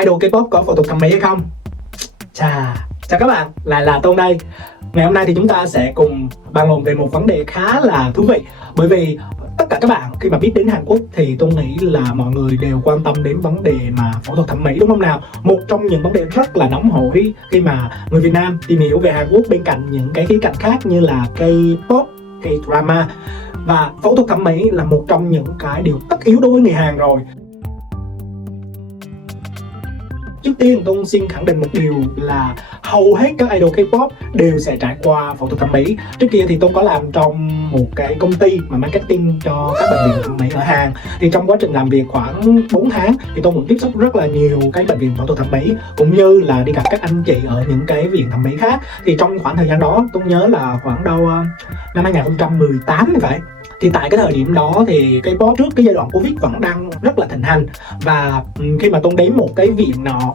idol K-pop có phẫu thuật thẩm mỹ hay không? Chào các bạn, lại là Tôn đây. Ngày hôm nay thì chúng ta sẽ cùng bàn luận về một vấn đề khá là thú vị. Bởi vì tất cả các bạn khi mà biết đến Hàn Quốc thì tôi nghĩ là mọi người đều quan tâm đến vấn đề mà phẫu thuật thẩm mỹ, đúng không nào? Một trong những vấn đề rất là nóng hổi khi mà người Việt Nam tìm hiểu về Hàn Quốc bên cạnh những cái khía cạnh khác như là K-pop, K-drama. Và phẫu thuật thẩm mỹ là một trong những cái điều tất yếu đối với người Hàn rồi. Trước tiên tôi xin khẳng định một điều là hầu hết các idol K-pop đều sẽ trải qua phẫu thuật thẩm mỹ. Trước kia thì tôi có làm trong một cái công ty mà marketing cho các bệnh viện thẩm mỹ ở Hàn. Thì trong quá trình làm việc khoảng 4 tháng thì tôi cũng tiếp xúc rất là nhiều cái bệnh viện phẫu thuật thẩm mỹ, cũng như là đi gặp các anh chị ở những cái viện thẩm mỹ khác. Thì trong khoảng thời gian đó tôi nhớ là khoảng đâu năm 2018 như vậy. Thì tại cái thời điểm đó thì K-pop trước cái giai đoạn Covid vẫn đang rất là thịnh hành. Và khi mà tôi đến một cái viện nọ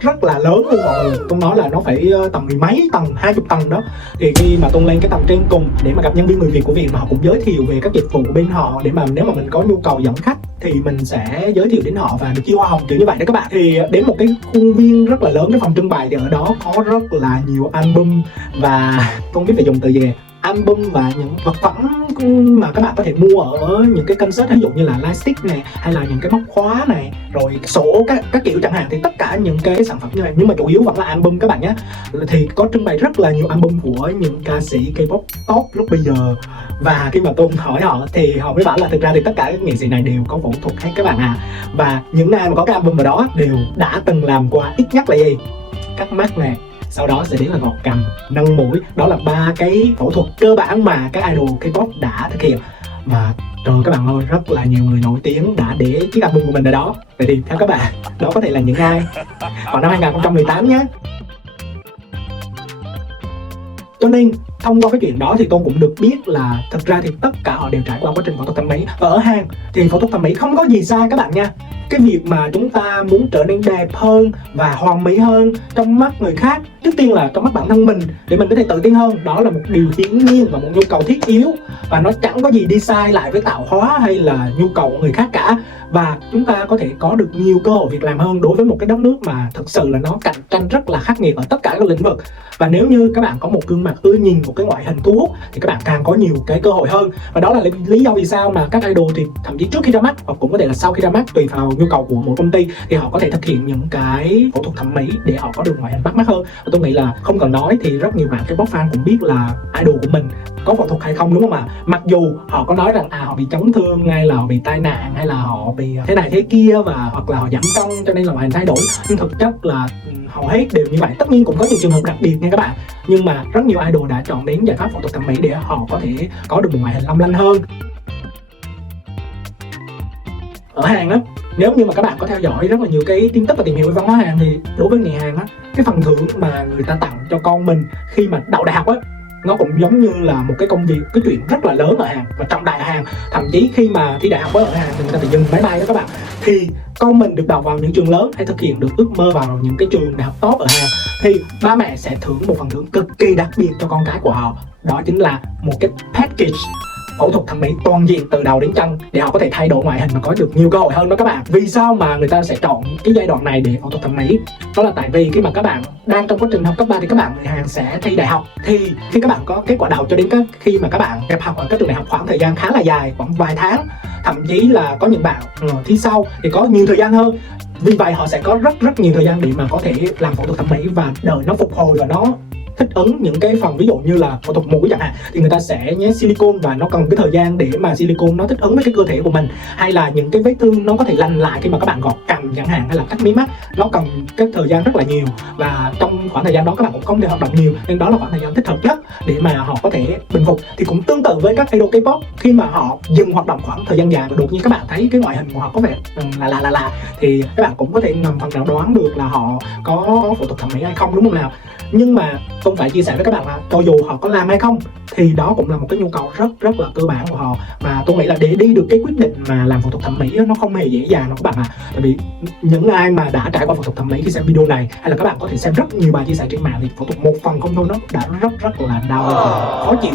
rất là lớn luôn mọi người, tôi nói là nó phải tầm mười mấy tầng, 20 tầng đó. Thì khi mà tôi lên cái tầng trên cùng để mà gặp nhân viên người Việt của viện, mà họ cũng giới thiệu về các dịch vụ của bên họ, để mà nếu mà mình có nhu cầu dẫn khách thì mình sẽ giới thiệu đến họ và được chia hoa hồng kiểu như vậy đó các bạn. Thì đến một cái khuôn viên rất là lớn, cái phòng trưng bày, thì ở đó có rất là nhiều album, và tôi không biết phải dùng từ gì, album và những vật phẩm mà các bạn có thể mua ở những cái concert, ví dụ như là lightstick này, hay là những cái móc khóa này, rồi sổ các kiểu chẳng hạn. Thì tất cả những cái sản phẩm như này, nhưng mà chủ yếu vẫn là album các bạn nhé. Thì có trưng bày rất là nhiều album của những ca sĩ K-pop top lúc bây giờ. Và khi mà tôi hỏi họ thì họ mới bảo là thực ra thì tất cả các nghệ sĩ này đều có phẫu thuật hết các bạn à. Và những ai mà có cái album ở đó đều đã từng làm qua ít nhất là gì? Cắt mắt này, sau đó sẽ đến là gọt cằm, nâng mũi. Đó là 3 cái phẫu thuật cơ bản mà các idol K-pop đã thực hiện. Và trời các bạn ơi, rất là nhiều người nổi tiếng đã để chiếc album của mình ở đó. Vậy thì theo các bạn, đó có thể là những ai vào năm 2018 nhé. Cho nên thông qua cái chuyện đó thì tôi cũng được biết là thực ra thì tất cả họ đều trải qua quá trình phẫu thuật thẩm mỹ. Và ở Hàn thì phẫu thuật thẩm mỹ không có gì sai các bạn nha. Cái việc mà chúng ta muốn trở nên đẹp hơn và hoàn mỹ hơn trong mắt người khác, trước tiên là trong mắt bản thân mình, để mình có thể tự tin hơn, đó là một điều hiển nhiên và một nhu cầu thiết yếu. Và nó chẳng có gì đi sai lại với tạo hóa hay là nhu cầu của người khác cả. Và chúng ta có thể có được nhiều cơ hội việc làm hơn đối với một cái đất nước mà thực sự là nó cạnh tranh rất là khắc nghiệt ở tất cả các lĩnh vực. Và nếu như các bạn có một gương mặt ưa nhìn, một cái ngoại hình thu hút, thì các bạn càng có nhiều cái cơ hội hơn. Và đó là lý do vì sao mà các idol thì thậm chí trước khi ra mắt, hoặc cũng có thể là sau khi ra mắt, tùy vào nhu cầu của một công ty, thì họ có thể thực hiện những cái phẫu thuật thẩm mỹ để họ có được ngoại hình bắt mắt hơn. Và tôi nghĩ là không cần nói thì rất nhiều bạn K-pop fan cũng biết là idol của mình có phẫu thuật hay không, đúng không ạ? Mặc dù họ có nói rằng họ bị chấn thương, hay là họ bị tai nạn, hay là họ bị thế này thế kia, và hoặc là họ giảm cân cho nên là ngoại hình thay đổi, nhưng thực chất là hầu hết đều như vậy. Tất nhiên cũng có những trường hợp đặc biệt nha các bạn, nhưng mà rất nhiều idol đã chọn đến giải pháp phẫu thuật thẩm mỹ để họ có thể có được một ngoại hình long lanh hơn. Ở Hàn á, nếu như mà các bạn có theo dõi rất là nhiều cái tin tức và tìm hiểu về văn hóa Hàn, thì đối với người Hàn á, cái phần thưởng mà người ta tặng cho con mình khi mà đậu đại học á, nó cũng giống như là một cái công việc, cái chuyện rất là lớn ở Hàn và trọng đại ở Hàn. Thậm chí khi mà thi đại học ở Hàn thì người ta phải dừng máy bay đó các bạn. Thì con mình được đậu vào những trường lớn hay thực hiện được ước mơ vào những cái trường đại học top ở Hàn, thì ba mẹ sẽ thưởng một phần thưởng cực kỳ đặc biệt cho con cái của họ. Đó chính là một cái package phẫu thuật thẩm mỹ toàn diện từ đầu đến chân, để họ có thể thay đổi ngoại hình và có được nhiều cơ hội hơn đó các bạn. Vì sao mà người ta sẽ chọn cái giai đoạn này để phẫu thuật thẩm mỹ? Đó là tại vì khi mà các bạn đang trong quá trình học cấp 3 thì các bạn người Hàn sẽ thi đại học. Thì khi các bạn có kết quả đậu cho đến khi mà các bạn nhập học ở các trường đại học khoảng thời gian khá là dài, khoảng vài tháng, thậm chí là có những bạn thi sau thì có nhiều thời gian hơn. Vì vậy họ sẽ có rất nhiều thời gian để mà có thể làm phẫu thuật thẩm mỹ và đợi nó phục hồi và nó thích ứng những cái phần, ví dụ như là phẫu thuật mũi chẳng hạn, thì người ta sẽ nhét silicone và nó cần cái thời gian để mà silicone nó thích ứng với cái cơ thể của mình. Hay là những cái vết thương nó có thể lành lại khi mà các bạn gọt cằm chẳng hạn, hay là cắt mí mắt, nó cần cái thời gian rất là nhiều. Và trong khoảng thời gian đó các bạn cũng không thể hoạt động nhiều, nên đó là khoảng thời gian thích hợp nhất để mà họ có thể bình phục. Thì cũng tương tự với các idol K-pop, khi mà họ dừng hoạt động khoảng thời gian dài và đột nhiên các bạn thấy cái ngoại hình của họ có vẻ lạ, thì các bạn cũng có thể ngầm phần nào đoán được là họ có phẫu thuật thẩm mỹ hay không, đúng không nào? Nhưng mà tôi phải chia sẻ với các bạn là cho dù họ có làm hay không thì đó cũng là một cái nhu cầu rất là cơ bản của họ. Và tôi nghĩ là để đi được cái quyết định mà làm phẫu thuật thẩm mỹ nó không hề dễ dàng đâu các bạn ạ. Tại vì những ai mà đã trải qua phẫu thuật thẩm mỹ khi xem video này, hay là các bạn có thể xem rất nhiều bài chia sẻ trên mạng, thì phẫu thuật một phần không thôi nó đã rất là đau và khó chịu.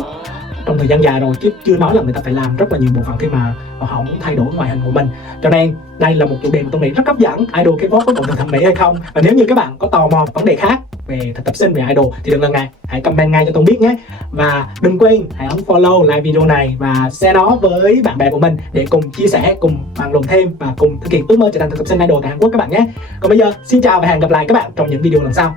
trong thời gian dài rồi, chứ chưa nói là người ta phải làm rất là nhiều bộ phận khi mà họ muốn thay đổi ngoại hình của mình. Cho nên đây là một chủ đề mà tôi nghĩ rất hấp dẫn, idol K-pop có cộng đồng thẩm mỹ hay không. Và nếu như các bạn có tò mò vấn đề khác về thực tập sinh, về idol thì đừng ngần ngại, hãy comment ngay cho tôi biết nhé. Và đừng quên hãy ấn follow like video này và share nó với bạn bè của mình để cùng chia sẻ, cùng bàn luận thêm và cùng thực hiện ước mơ trở thành thực tập sinh idol tại Hàn Quốc các bạn nhé. Còn bây giờ xin chào và hẹn gặp lại các bạn trong những video lần sau.